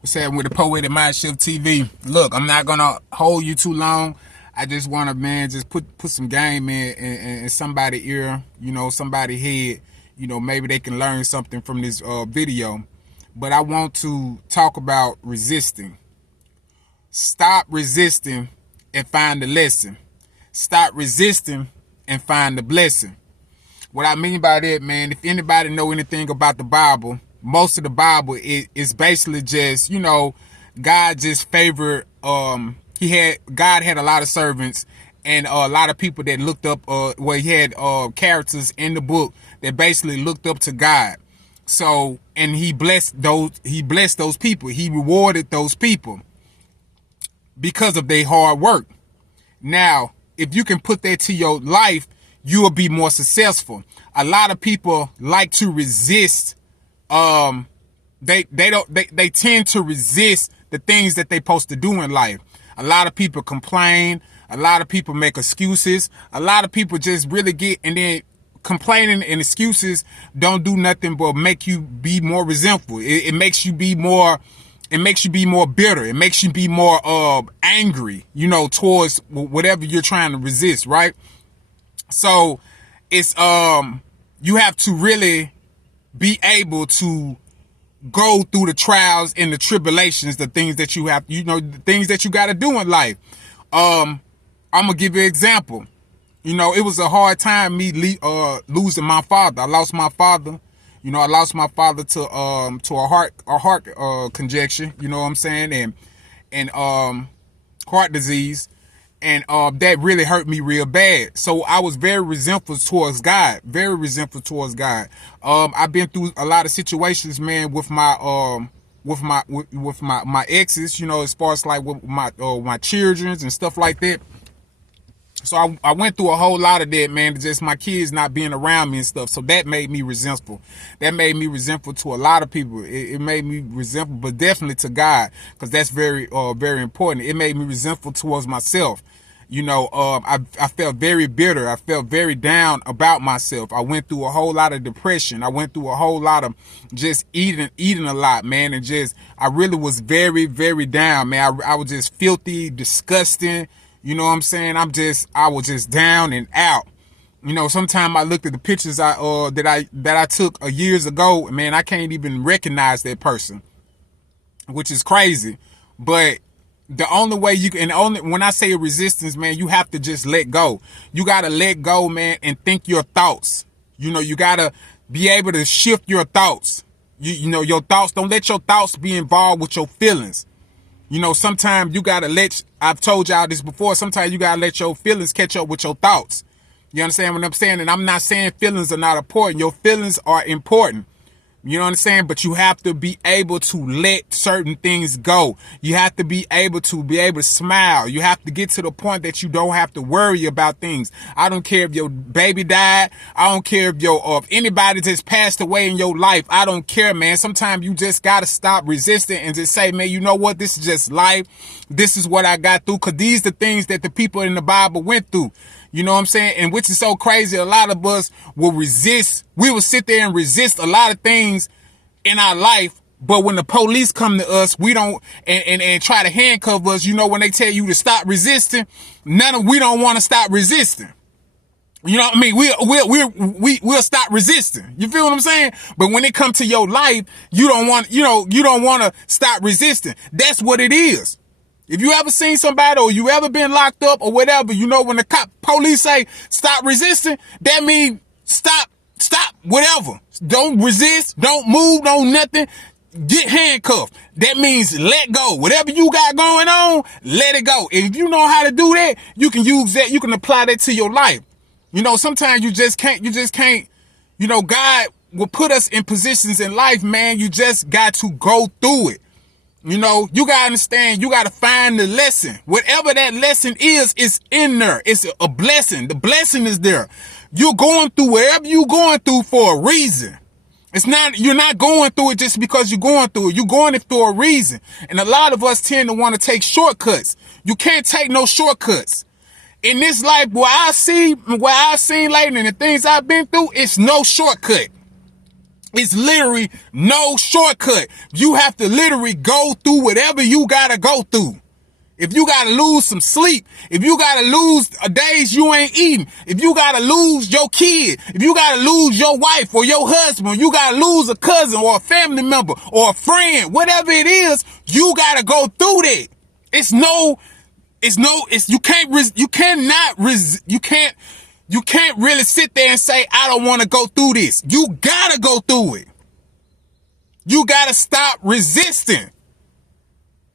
What's happening with the Poetic Mind Shift TV? Look, I'm not gonna hold you too long. I just wanna, man, just put some game in somebody's ear, somebody's head. Maybe they can learn something from this video. But I want to talk about resisting. Stop resisting and find the lesson. Stop resisting and find the blessing. What I mean by that, man, if anybody know anything about the Bible, most of the Bible is basically just, God just favored, God had a lot of servants and a lot of people that looked up, he had characters in the book that basically looked up to God. So, and he blessed those people. He rewarded those people because of their hard work. Now, if you can put that to your life, you will be more successful. A lot of people like to resist. They tend to resist the things that they supposed to do in life. A lot of people complain. A lot of people make excuses. A lot of people just really and then complaining and excuses don't do nothing but make you be more resentful. It makes you be more. It makes you be more bitter. It makes you be more angry, towards whatever you're trying to resist, right? So it's you have to really be able to go through the trials and the tribulations, the things that you have, the things that you got to do in life. I'm gonna give you an example. It was a hard time me losing my father. I lost my father. I lost my father to a heart congestion, you know what I'm saying, and heart disease. And that really hurt me real bad. So I was very resentful towards God. Very resentful towards God. I've been through a lot of situations, man, with my my exes, as far as like with my children and stuff like that. So I went through a whole lot of that, man, just my kids not being around me and stuff. So that made me resentful. That made me resentful to a lot of people. It made me resentful, but definitely to God, because that's very, very important. It made me resentful towards myself. I felt very bitter. I felt very down about myself. I went through a whole lot of depression. I went through a whole lot of just eating a lot, man. And I really was very, very down, man. I was just filthy, disgusting. You know what I'm saying? I was just down and out. Sometimes I looked at the pictures that I took years ago, man, I can't even recognize that person, which is crazy. But the only way you can, when I say resistance, man, you have to just let go. You got to let go, man, and think your thoughts. You got to be able to shift your thoughts. Your thoughts, don't let your thoughts be involved with your feelings. Sometimes you got to I've told y'all this before, sometimes you got to let your feelings catch up with your thoughts. You understand what I'm saying? And I'm not saying feelings are not important. Your feelings are important. You know what I'm saying? But you have to be able to let certain things go. You have to be able to smile. You have to get to the point that you don't have to worry about things. I don't care if your baby died. I don't care if anybody just passed away in your life. I don't care, man. Sometimes you just got to stop resisting and just say, man, you know what? This is just life. This is what I got through. Cause these are the things that the people in the Bible went through. You know what I'm saying? And which is so crazy, a lot of us will resist. We will sit there and resist a lot of things in our life. But when the police come to us, we don't, and try to handcuff us, when they tell you to stop resisting, we don't want to stop resisting. You know what I mean? We'll stop resisting. You feel what I'm saying? But when it comes to your life, you don't want to stop resisting. That's what it is. If you ever seen somebody or you ever been locked up or whatever, when the police say stop resisting, that means stop, whatever. Don't resist, don't move, don't nothing. Get handcuffed. That means let go. Whatever you got going on, let it go. If you know how to do that, you can use that. You can apply that to your life. Sometimes you just can't, God will put us in positions in life, man. You just got to go through it. You gotta understand, you gotta find the lesson. Whatever that lesson is, it's in there. It's a blessing. The blessing is there. You're going through wherever you're going through for a reason. You're not going through it just because you're going through it. You're going it for a reason. And a lot of us tend to want to take shortcuts. You can't take no shortcuts. In this life, what I've seen lately and the things I've been through, it's no shortcut. It's literally no shortcut. You have to literally go through whatever you gotta go through. If you gotta lose some sleep, if you gotta lose days you ain't eating, if you gotta lose your kid, if you gotta lose your wife or your husband, you gotta lose a cousin or a family member or a friend, whatever it is, you gotta go through that. You can't really sit there and say, I don't want to go through this. You gotta go through it. You gotta stop resisting.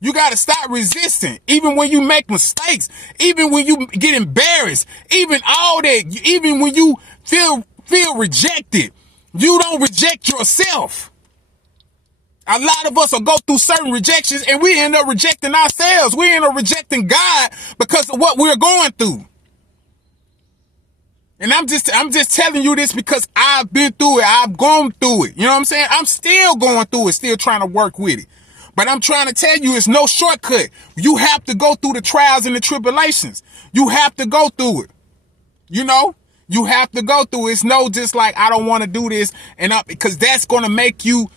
You got to stop resisting, even when you make mistakes, even when you get embarrassed, even all that, even when you feel rejected. You don't reject yourself. A lot of us will go through certain rejections and we end up rejecting ourselves. We end up rejecting God because of what we're going through. And I'm just telling you this because I've been through it. I've gone through it. You know what I'm saying? I'm still going through it, still trying to work with it. But I'm trying to tell you, it's no shortcut. You have to go through the trials and the tribulations. You have to go through it. You know, you have to go through it. It's no just like, I don't want to do this. Because that's going to make you,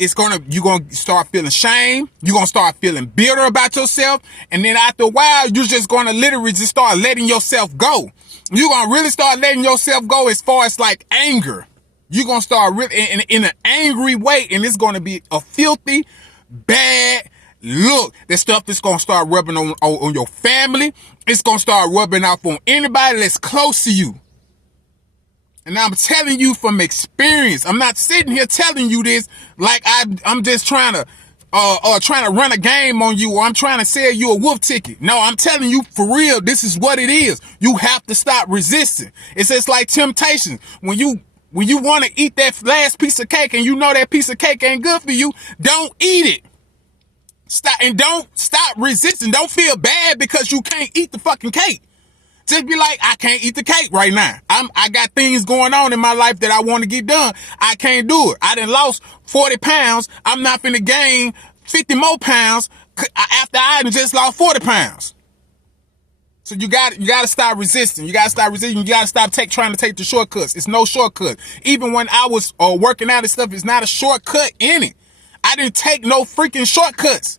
you're going to start feeling shame. You're going to start feeling bitter about yourself. And then after a while, you're just going to literally just start letting yourself go. You're going to really start letting yourself go as far as like anger. You're going to start really in an angry way. And it's going to be a filthy, bad look. That stuff that's going to start rubbing on your family. It's going to start rubbing off on anybody that's close to you. And I'm telling you from experience. I'm not sitting here telling you this like I'm just trying to run a game on you, or I'm trying to sell you a wolf ticket. No, I'm telling you for real, this is what it is. You have to stop resisting. It's just like temptation. When you want to eat that last piece of cake and you know that piece of cake ain't good for you, don't eat it. Don't stop resisting. Don't feel bad because you can't eat the fucking cake. Just be like, I can't eat the cake right now. I got things going on in my life that I want to get done. I can't do it. I done lost 40 pounds. I'm not finna gain 50 more pounds after I done just lost 40 pounds. So you got to stop resisting. You got to stop resisting. You got to stop trying to take the shortcuts. It's no shortcut. Even when I was working out and stuff, it's not a shortcut in it. I didn't take no freaking shortcuts.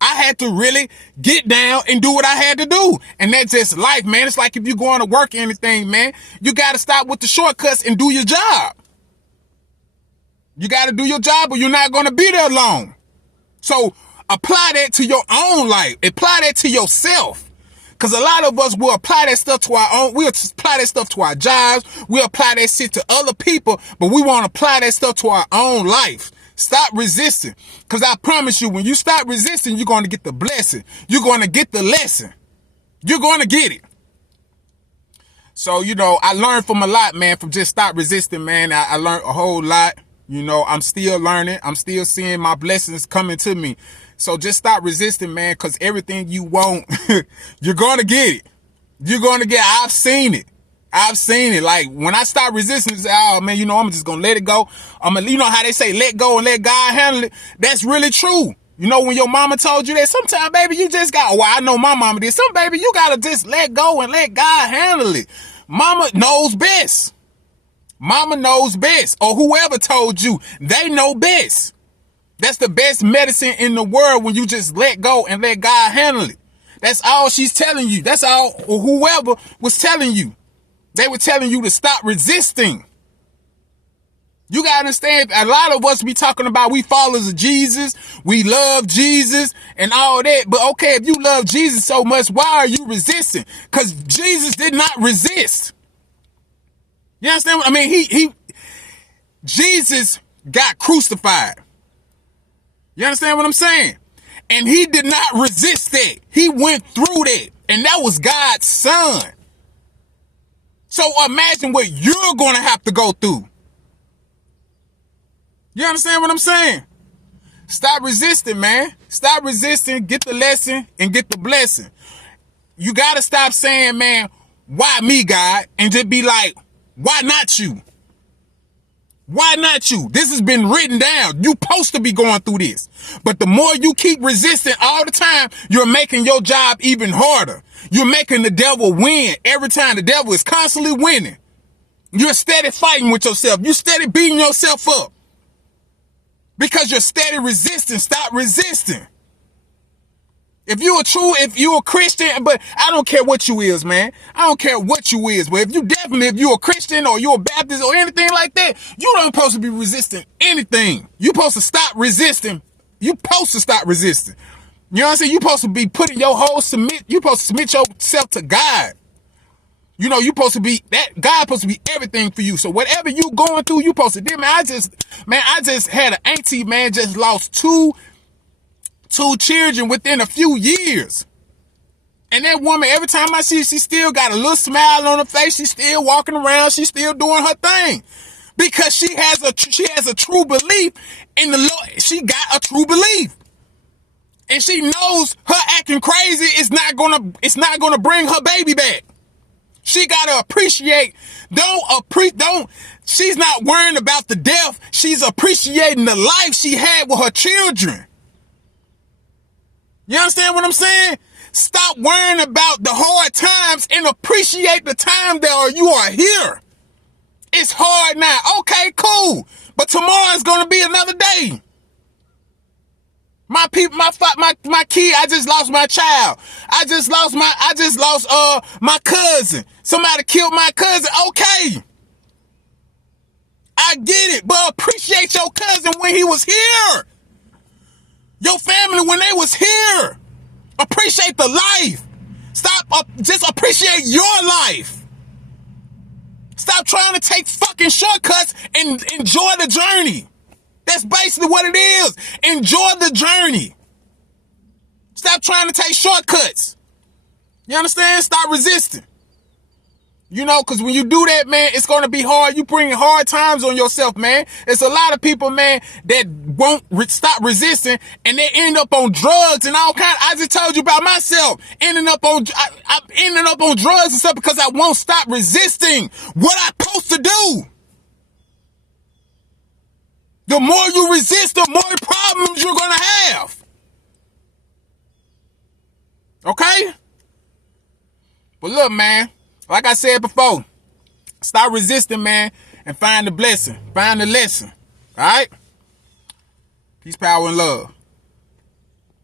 I had to really get down and do what I had to do. And that's just life, man. It's like if you're going to work or anything, man, you got to stop with the shortcuts and do your job. You got to do your job or you're not going to be there long. So apply that to your own life. Apply that to yourself. Because a lot of us will apply that stuff to our own. We'll apply that stuff to our jobs. We'll apply that shit to other people. But we want to apply that stuff to our own life. Stop resisting. Because I promise you, when you stop resisting, you're going to get the blessing. You're going to get the lesson. You're going to get it. So, you know, I learned from a lot, man, from just stop resisting, man. I learned a whole lot. You know, I'm still learning. I'm still seeing my blessings coming to me. So just stop resisting, man, because everything you want, you're going to get it. You're going to get it. I've seen it. I've seen it. Like, when I stop resisting, say, oh, man, you know, I'm just going to let it go. You know how they say, let go and let God handle it? That's really true. You know, when your mama told you that, sometimes, baby, you just got, well, I know my mama did. Some, baby, you got to just let go and let God handle it. Mama knows best. Mama knows best. Or whoever told you, they know best. That's the best medicine in the world, when you just let go and let God handle it. That's all she's telling you. That's all whoever was telling you. They were telling you to stop resisting. You got to understand, a lot of us be talking about we followers of Jesus, we love Jesus and all that. But okay, if you love Jesus so much, why are you resisting? Because Jesus did not resist. You understand what I mean? Jesus got crucified. You understand what I'm saying? And he did not resist that. He went through that. And that was God's son. So imagine what you're going to have to go through. You understand what I'm saying? Stop resisting, man. Stop resisting, get the lesson, and get the blessing. You got to stop saying, man, why me, God? And just be like, why not you? Why not you? This has been written down. You're supposed to be going through this. But the more you keep resisting all the time, you're making your job even harder. You're making the devil win every time. The devil is constantly winning. You're steady fighting with yourself. You're steady beating yourself up. Because you're steady resisting. Stop resisting. If you a Christian, but I don't care what you is, man. I don't care what you is. But if you a Christian or you a Baptist or anything like that, you don't supposed to be resisting anything. You supposed to stop resisting. You supposed to stop resisting. You know what I'm saying? You supposed to be putting your whole you supposed to submit yourself to God. You know, you supposed to be that God supposed to be everything for you. So whatever you going through, you supposed to do. Man, I just had an auntie, man, just lost two children within a few years. And that woman, every time I see her, she still got a little smile on her face. She's still walking around. She's still doing her thing. Because she has a true belief in the Lord. She got a true belief. And she knows her acting crazy is not gonna bring her baby back. She gotta appreciate, she's not worrying about the death. She's appreciating the life she had with her children. You understand what I'm saying? Stop worrying about the hard times and appreciate the time that you are here. It's hard now. Okay, cool. But tomorrow is going to be another day. My people, my kid, I just lost my child. I just lost my cousin. Somebody killed my cousin. Okay. I get it, but appreciate your cousin when he was here. Your family when they was here. Appreciate the life. Just appreciate your life. Stop trying to take fucking shortcuts and enjoy the journey. That's basically what it is. Enjoy the journey. Stop trying to take shortcuts. You understand? Stop resisting. You know, because when you do that, man, it's going to be hard. You bring hard times on yourself, man. It's a lot of people, man, that won't stop resisting and they end up on drugs and all kinds. I just told you about myself ending up on drugs and stuff because I won't stop resisting what I'm supposed to do. The more you resist, the more problems you're going to have. Okay? But look, man. Like I said before, stop resisting, man, and find the blessing. Find the lesson. All right? Peace, power, and love.